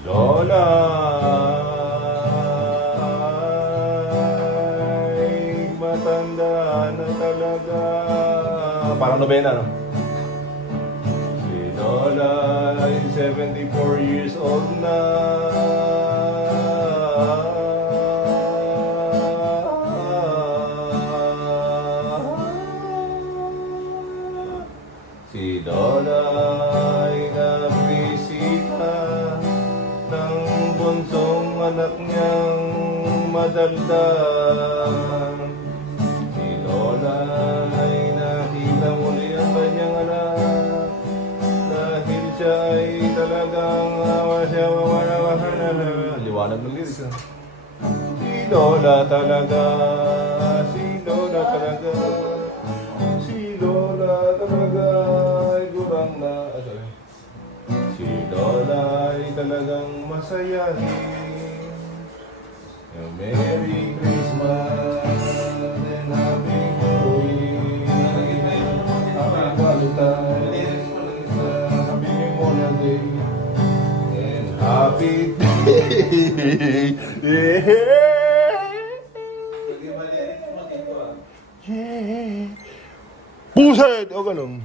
Lola ay matanda na talaga. Parang nobena, no? Si Lola ay 74 years old na. Si Lola ay nabisita ng bunsong anak niyang madaldal. Si Lola ay nakita muli ang kanyang anak dahil siya ay talagang liwanag ng lyrics. Si Lola talaga, si Lola talaga, si Lola talaga ay gurang na. Si Lola ay talagang masayahin. Merry Christmas and Happy New Year. Happy Valentine's, Happy Memorial Day, and Happy Day. Yeah. Buset! O ganun.